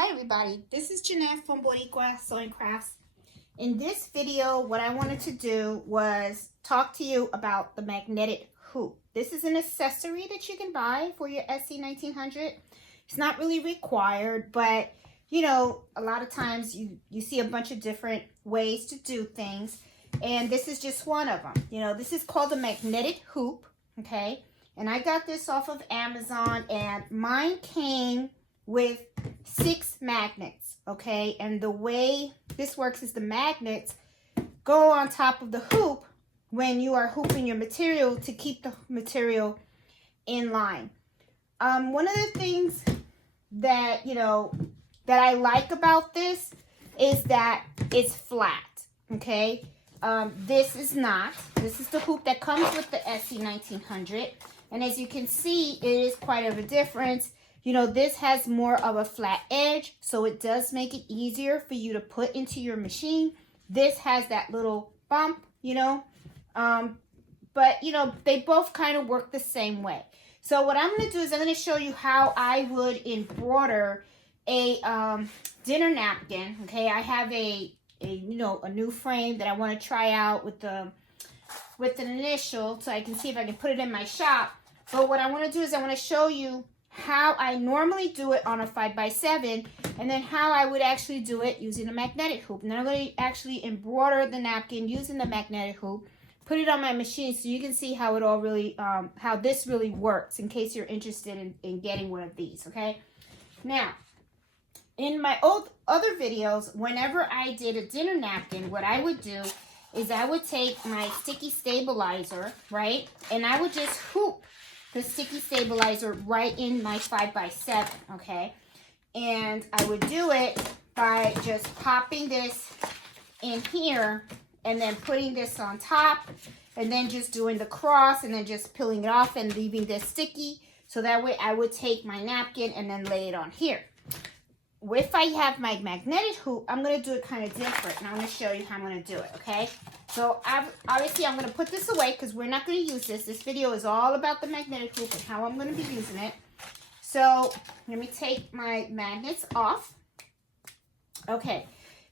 Hi everybody, this is Jeanette from Boricua Sewing Crafts. In this video, what I wanted to do was talk to you about the magnetic hoop. This is an accessory that you can buy for your SE1900. It's not really required, but you know, a lot of times you see a bunch of different ways to do things, and this is just one of them. You know, this is called the magnetic hoop, okay? And I got this off of Amazon, and mine came with 6 magnets, okay? And the way this works is the magnets go on top of the hoop when you are hooping your material to keep the material in line. One of the things that, that I like about this is that it's flat, okay? This is not. This is the hoop that comes with the SE1900. And as you can see, it is quite of a difference. You know, this has more of a flat edge, so it does make it easier for you to put into your machine. This has that little bump, but, they both kind of work the same way. So what I'm going to do is I'm going to show you how I would embroider a dinner napkin, okay? I have a new frame that I want to try out with an initial, so I can see if I can put it in my shop. But what I want to do is I want to show you how I normally do it on a 5x7, and then how I would actually do it using a magnetic hoop. And then I'm going to actually embroider the napkin using the magnetic hoop, put it on my machine so you can see how it all really, how this really works in case you're interested in getting one of these, okay? Now, in my other videos, whenever I did a dinner napkin, what I would do is I would take my sticky stabilizer, right? And I would just hoop the sticky stabilizer right in my 5x7, okay? And I would do it by just popping this in here and then putting this on top, and then just doing the cross and then just peeling it off and leaving this sticky, so that way I would take my napkin and then lay it on here. If I have my magnetic hoop, I'm going to do it kind of different, and I'm going to show you how I'm going to do it, okay? So obviously I'm going to put this away because we're not going to use this. This video is all about the magnetic hoop and how I'm going to be using it. So let me take my magnets off. Okay,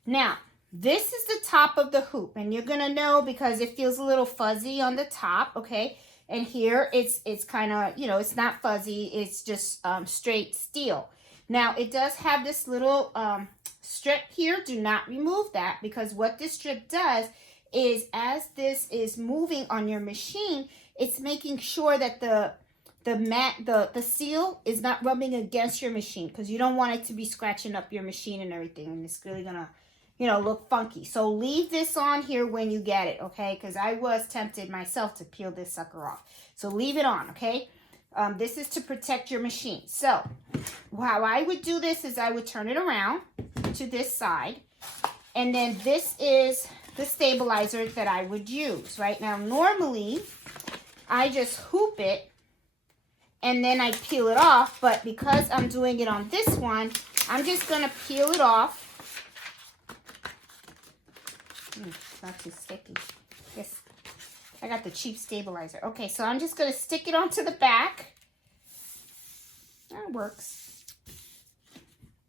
now this is the top of the hoop, and you're going to know because it feels a little fuzzy on the top, okay? And here it's kind of, it's not fuzzy, it's just straight steel. Now, it does have this little strip here. Do not remove that, because what this strip does is, as this is moving on your machine, it's making sure that the seal is not rubbing against your machine, because you don't want it to be scratching up your machine and everything, and it's really gonna, look funky. So leave this on here when you get it, okay? Because I was tempted myself to peel this sucker off. So leave it on, okay? This is to protect your machine. So how I would do this is I would turn it around to this side, and then this is the stabilizer that I would use. Right now, normally I just hoop it and then I peel it off, but because I'm doing it on this one, I'm just going to peel it off. It's not too sticky. Yes. I got the cheap stabilizer. Okay, so I'm just going to stick it onto the back. That works.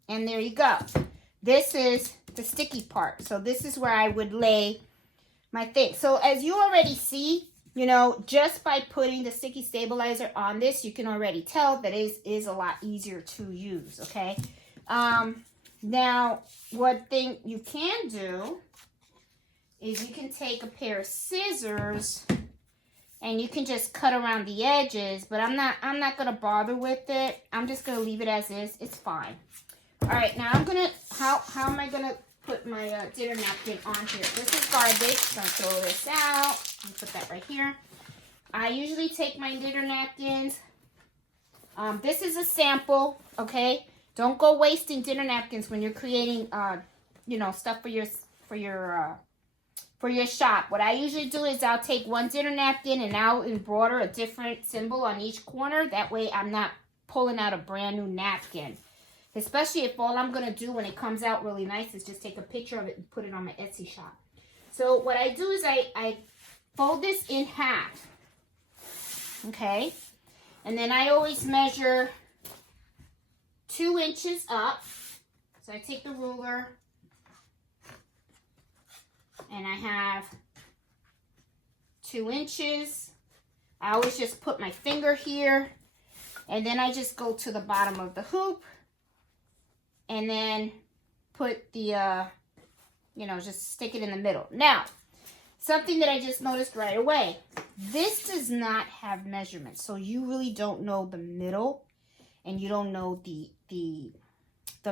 And there you go. This is the sticky part. So this is where I would lay my thing. So as you already see, just by putting the sticky stabilizer on this, you can already tell that it is a lot easier to use, okay? Now, one thing you can do is you can take a pair of scissors and you can just cut around the edges, but I'm not gonna bother with it. I'm just gonna leave it as is. It's fine. All right, now how am I gonna put my dinner napkin on here? This is garbage, so I'm gonna throw this out and put that right here. I usually take my dinner napkins. This is a sample, okay? Don't go wasting dinner napkins when you're creating, stuff for your shop. What I usually do is I'll take one dinner napkin and I'll embroider a different symbol on each corner. That way I'm not pulling out a brand new napkin. Especially if all I'm going to do when it comes out really nice is just take a picture of it and put it on my Etsy shop. So what I do is I fold this in half. Okay? And then I always measure 2 inches up So I take the ruler and I have 2 inches. I always just put my finger here and then I just go to the bottom of the hoop and then put the, you know, just stick it in the middle. Now, something that I just noticed right away, this does not have measurements, so you really don't know the middle and you don't know the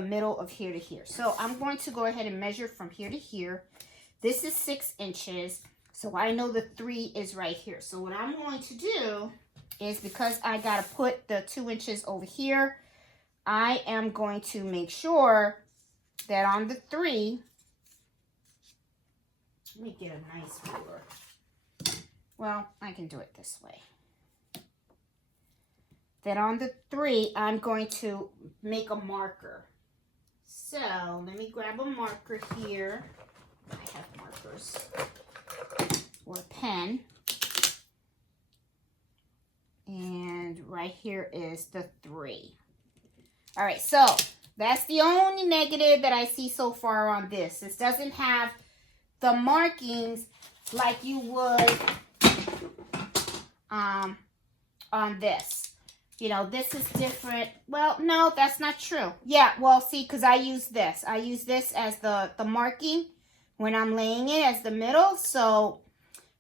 middle of here to here. So I'm going to go ahead and measure from here to here. This is 6 inches, so I know the 3 is right here. So what I'm going to do is, because I got to put the 2 inches over here, I am going to make sure that on the 3, let me get a nice ruler. Well, I can do it this way. That on the 3, I'm going to make a marker. So let me grab a marker here. I have markers or a pen. And right here is the 3. All right, so that's the only negative that I see so far on this. This doesn't have the markings like you would on this. You know, this is different. Well, no, that's not true. Yeah, well, see, because I use this. I use this as the marking when I'm laying it as the middle. So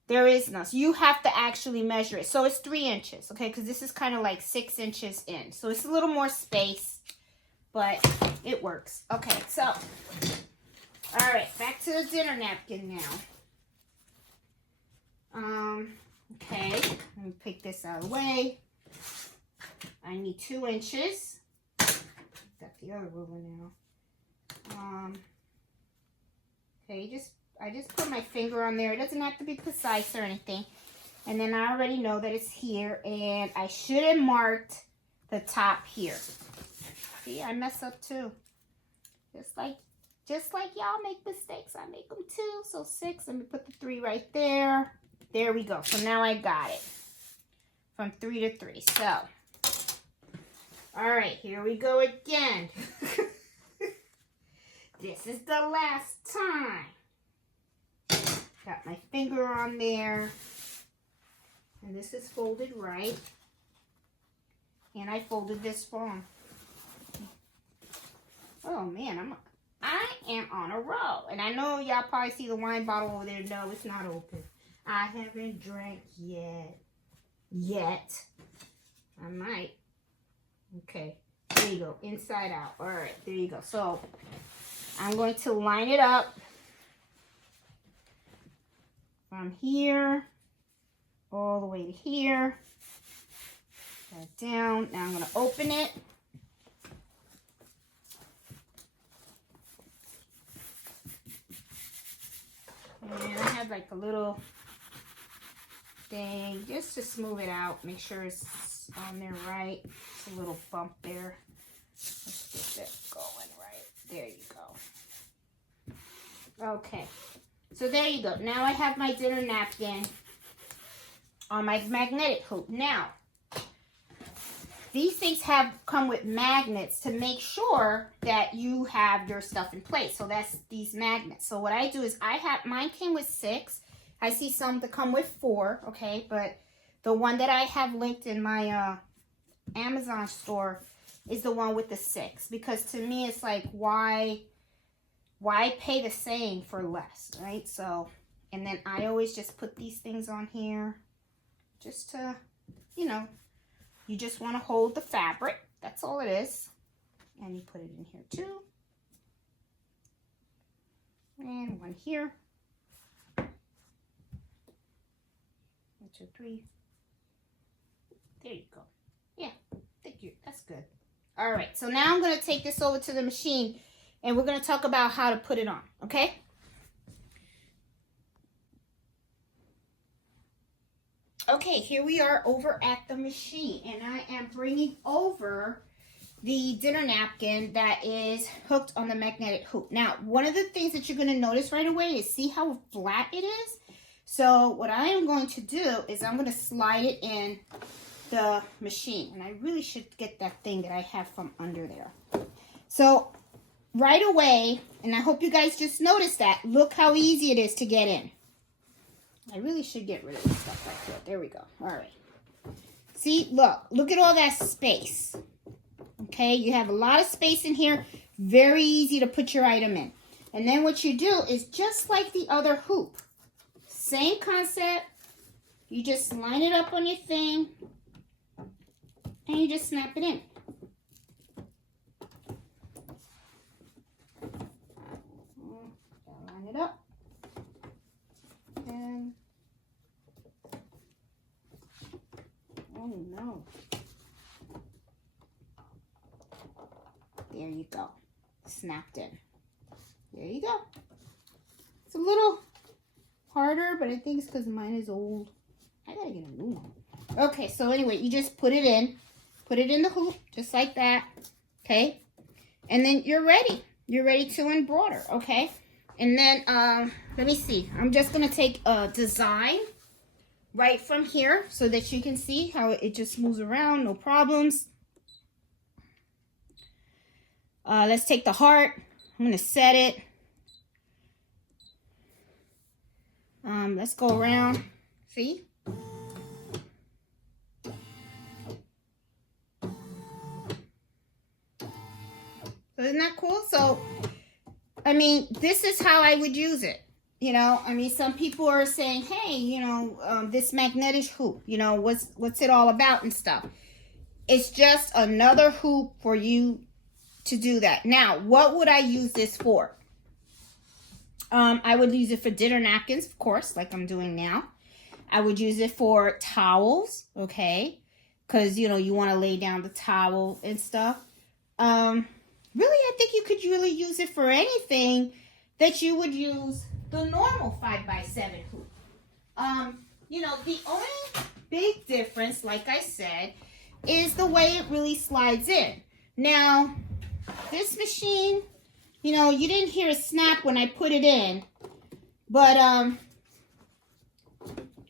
there is no. So you have to actually measure it. So it's 3 inches, okay? Because this is kind of like 6 inches in. So it's a little more space, but it works. Okay, so, all right, back to the dinner napkin now. Okay, let me pick this out of the way. I need 2 inches. Got the other ruler now. Okay, I just put my finger on there. It doesn't have to be precise or anything. And then I already know that it's here, and I should have marked the top here. See, I mess up too. Just like y'all make mistakes, I make them too. So 6, let me put the 3 right there. There we go. So now I got it. From 3 to 3. So, all right, here we go again. This is the last time. Got my finger on there. And this is folded right. And I folded this wrong. Oh man, I am on a roll. And I know y'all probably see the wine bottle over there. No, it's not open. I haven't drank yet. I might. Okay, there you go, inside out. All right, there you go. So I'm going to line it up from here all the way to here. That down. Now I'm going to open it. And I have like a little thing just to smooth it out, make sure it's on there right. It's a little bump there. Let's get that going right. There you go. Okay, so there you go. Now I have my dinner napkin on my magnetic hoop. Now, these things come with magnets to make sure that you have your stuff in place. So that's these magnets. So what I do is mine came with 6. I see some that come with 4, okay? But the one that I have linked in my Amazon store is the one with the 6. Because to me, it's like, why pay the same for less, right? So, and then I always just put these things on here just to, you know, you just want to hold the fabric. That's all it is. And you put it in here too. And one here. 1, 2, 3. There you go. Yeah, thank you. That's good. All right, so now I'm going to take this over to the machine and we're going to talk about how to put it on, okay? Okay, here we are over at the machine, and I am bringing over the dinner napkin that is hooked on the magnetic hoop. Now, one of the things that you're going to notice right away is see how flat it is? So what I am going to do is I'm going to slide it in the machine, and I really should get that thing that I have from under there. So right away, and I hope you guys just noticed that, look how easy it is to get in. I really should get rid of this stuff right here. There we go. All right. See, look at all that space. Okay, you have a lot of space in here. Very easy to put your item in. And then what you do is just like the other hoop. Same concept. You just line it up on your thing. And you just snap it in. Line it up. And, oh no. There you go. Snapped in. There you go. It's a little harder, but I think it's because mine is old. I gotta get a new one. Okay, so anyway, you just put it in. Put it in the hoop, just like that. Okay? And then you're ready. You're ready to embroider, okay? And then, let me see. I'm just gonna take a design right from here so that you can see how it just moves around, no problems. Let's take the heart. I'm going to set it. Let's go around. See? So isn't that cool? So, I mean, this is how I would use it. You know, I mean, some people are saying, hey, you know, this magnetic hoop, you know, what's it all about and stuff. It's just another hoop for you to do that. Now, what would I use this for? I would use it for dinner napkins, of course, like I'm doing now. I would use it for towels, okay? Because, you know, you want to lay down the towel and stuff. Really, I think you could really use it for anything that you would use the normal 5x7 hoop. You know, the only big difference, like I said, is the way it really slides in. Now, this machine, you know, you didn't hear a snap when I put it in, but,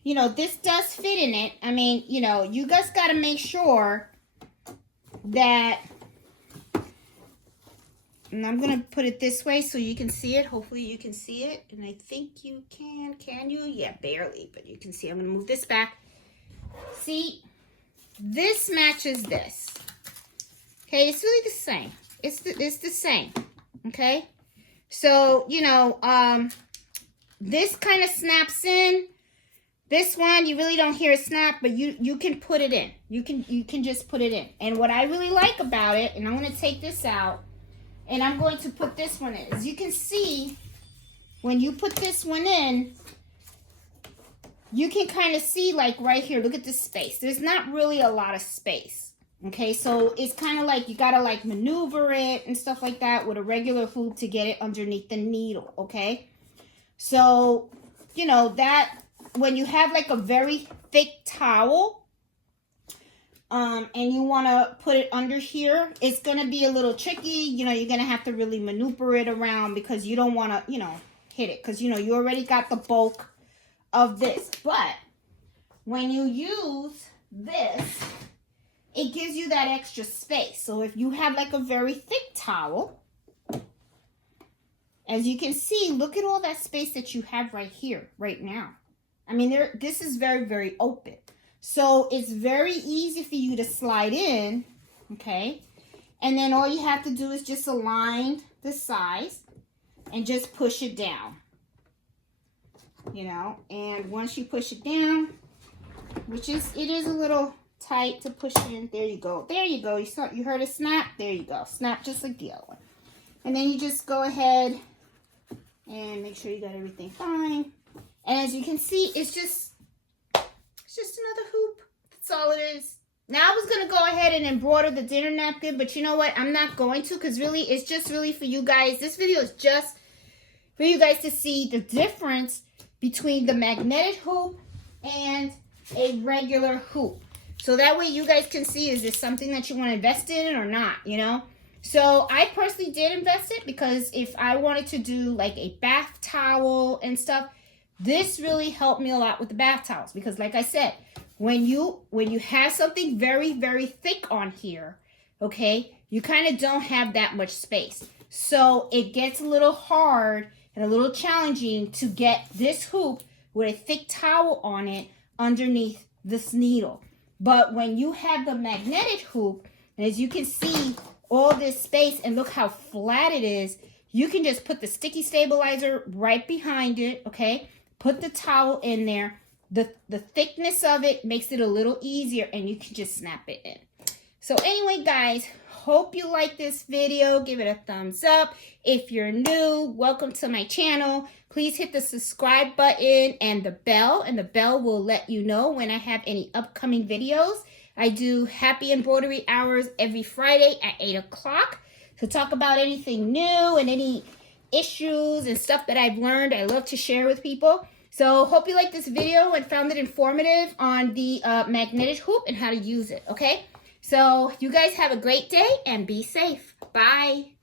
you know, this does fit in it. I mean, you know, you guys got to make sure that, and I'm going to put it this way so you can see it. Hopefully you can see it, and I think you can you? Yeah, barely, but you can see. I'm going to move this back. See, this matches this. Okay, it's really the same. It's the same, okay? So, you know, this kind of snaps in. This one, you really don't hear a snap, but you can put it in. You can just put it in. And what I really like about it, and I'm going to take this out, and I'm going to put this one in. As you can see, when you put this one in, you can kind of see, like, right here, look at this space. There's not really a lot of space. Okay, so it's kind of like you got to like maneuver it and stuff like that with a regular hoop to get it underneath the needle, okay? So, you know, that when you have like a very thick towel and you want to put it under here, it's going to be a little tricky. You know, you're going to have to really maneuver it around because you don't want to, you know, hit it because, you know, you already got the bulk of this. But when you use this, it gives you that extra space. So if you have like a very thick towel, as you can see, look at all that space that you have right here, right now. I mean, this is very, very open. So it's very easy for you to slide in, okay? And then all you have to do is just align the size and just push it down, you know? And once you push it down, it is a little tight to push in. There you go. There you go. You heard a snap? There you go. Snap just like the other one. And then you just go ahead and make sure you got everything fine. And as you can see, it's just another hoop. That's all it is. Now I was going to go ahead and embroider the dinner napkin, but you know what? I'm not going to because really, it's just really for you guys. This video is just for you guys to see the difference between the magnetic hoop and a regular hoop. So that way you guys can see, is this something that you want to invest in or not, you know? So I personally did invest it because if I wanted to do like a bath towel and stuff, this really helped me a lot with the bath towels. Because like I said, when you have something very, very thick on here, okay, you kind of don't have that much space. So it gets a little hard and a little challenging to get this hoop with a thick towel on it underneath this needle. But when you have the magnetic hoop, and as you can see, all this space, and look how flat it is, you can just put the sticky stabilizer right behind it, okay? Put the towel in there. The thickness of it makes it a little easier, and you can just snap it in. So anyway, guys, hope you like this video. Give it a thumbs up. If you're new, welcome to my channel. Please hit the subscribe button and the bell will let you know when I have any upcoming videos. I do happy embroidery hours every Friday at 8 o'clock to talk about anything new and any issues and stuff that I've learned. I love to share with people. So hope you liked this video and found it informative on the magnetic hoop and how to use it, okay? So you guys have a great day and be safe. Bye.